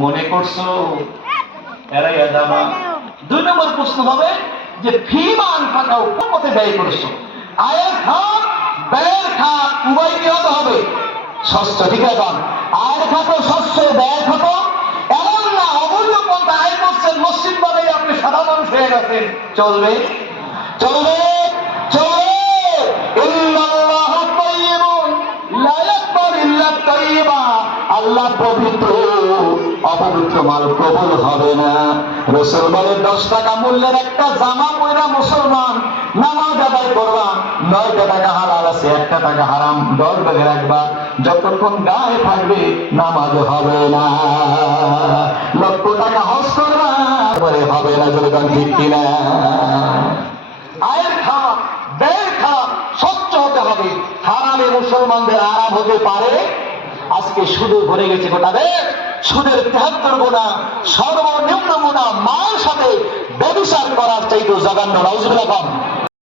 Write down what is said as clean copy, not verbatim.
মনে করছো এরাইয়া যাবা। 2 নম্বর প্রশ্ন হবে যে ফিমান ফাঁকাও কোন পথে ব্যয় করেছো? আয়ের খাত ব্যয়ের খাত উভয় কি হতে হবে? ষষ্ঠ। ঠিক আছে, আয়ের খাত শস্য, ব্যয়ের খাত এমন না অবৈধ পন্থা আয় করছেন, মসজিদ বানাই আপনি সাধারণ মানুষ হয়ে গেছেন, চলবে? চলবে? চলবে? ইন্নাল্লাহু তাইয়্যিবুন লা ইয়াকবালু ইল্লা তাইয়্যিবা। আল্লাহ পবিত্র, অপবিত্র মাল কবুল হবে না। রাসূল বলে 10 টাকা মূল্যের একটা জামা পরা মুসলমান নামাজ আদায় করবা, 9টা টাকা হালাল আছে, 1টা টাকা হারাম, 10 টাকা রাখবা, যতক্ষণ গায়ে থাকবে নামাজ হবে না। লক্ষ টাকা হজ করবা, পরে হবে না, যদি ঠিক কিনা। আয়ের খাত ব্যয়ের খাত স্বচ্ছ হতে হবে, হারামে মুসলমানদের আরাম হতে পারে। আজকে সুদে ভরে গেছে গোটা দেশ। সুদের 73 গুণা, সর্বনিম্ন গুণা মায়ের সাথে ব্যভিচার করার চাইতে জঘন্য। নাউজুবিল্লাহ।